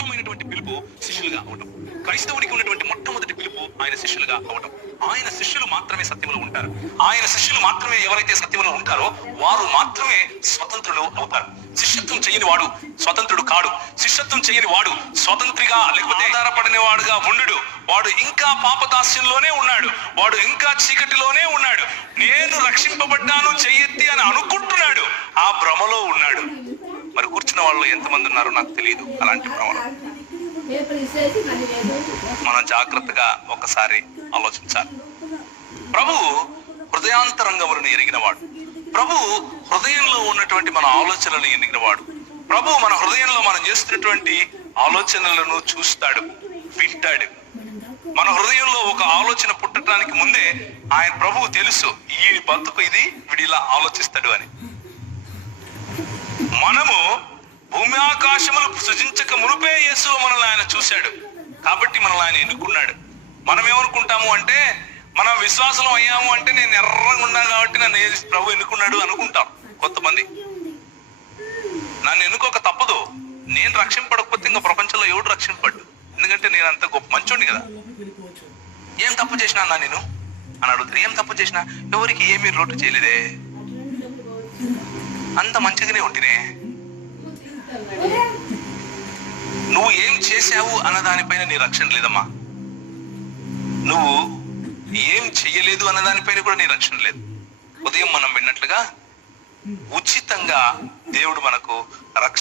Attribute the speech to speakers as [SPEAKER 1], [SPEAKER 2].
[SPEAKER 1] ప్రధానమైనటువంటి పిలుపు శిష్యులుగా అవటం. క్రైస్తవుడికి ఉన్నటువంటి మొట్టమొదటి పిలుపు ఆయన శిష్యులుగా అవటం. ఆయన శిష్యులు మాత్రమే సత్యంలో ఉంటారు. ఆయన శిష్యులు మాత్రమే ఎవరైతే సత్యంలో ఉంటారో వారు మాత్రమే స్వతంత్రులు అవుతారు. శిష్యత్వం చేయని వాడు స్వతంత్రుడు కాడు. శిష్యత్వం చేయని వాడు స్వతంత్రిగా లేకపోతే ఆధారపడిన వాడుగా ఉండు వాడు ఇంకా పాపదాస్యంలోనే ఉన్నాడు. వాడు ఇంకా చీకటిలోనే ఉన్నాడు. నేను రక్షింపబడ్డాను చెయ్యెత్తి అని అనుకుంటున్నాడు. ఆ భ్రమలో ఉన్నాడు. మరి కూర్చున్న వాళ్ళు ఎంతమంది ఉన్నారో నాకు తెలియదు అలాంటి భ్రమలో. మనం జాగ్రత్తగా ఒకసారి ఆలోచించాలి. ప్రభు హృదయాంతరంగములను ఎరిగినవాడు. ప్రభు హృదయంలో ఉన్నటువంటి మన ఆలోచనలను ఎరిగినవాడు. ప్రభు మన హృదయంలో మనం చేస్తున్నటువంటి ఆలోచనలను చూస్తాడు వింటాడు. మన హృదయంలో ఒక ఆలోచన పుట్టడానికి ముందే ఆయన ప్రభువు తెలుసు ఈ బతుకు ఇది విడిలా ఆలోచిస్తాడు అని. మనము భూమి ఆకాశములు సృజించక మునుపే యేసు మనల్ని ఆయన చూశాడు. కాబట్టి మనల్ని ఆయన ఎన్నుకున్నాడు. మనం ఏమనుకుంటాము అంటే మనం విశ్వాసం అయ్యాము అంటే నేను ఎర్రగా ఉన్నాను కాబట్టి నన్ను ఏ ప్రభు ఎన్నుకున్నాడు అనుకుంటాం కొంతమంది. నన్ను ఎన్నుకోక తప్పదు. నేను రక్షింపడకపోతే ఇంకా ప్రపంచంలో ఎవడు రక్షింపడు. ఎందుకంటే నేను అంత గొప్ప మంచోడిని కదా. ఏం తప్పు చేసినా అన్నా నేను? అని అడుగుతారు. ఏం తప్పు చేసినా? ఎవరికి ఏమీ లోటు చేయలేదే. అంత మంచిగానే ఉంటినే. నువ్వు ఏం చేశావు అన్న దానిపైన నీ రక్షణ లేదమ్మా. నువ్వు ఏం చెయ్యలేదు అన్న దానిపైన కూడా నీ రక్షణ లేదు. ఉదయం మనం విన్నట్లుగా ఉచితంగా దేవుడు మనకు రక్షణ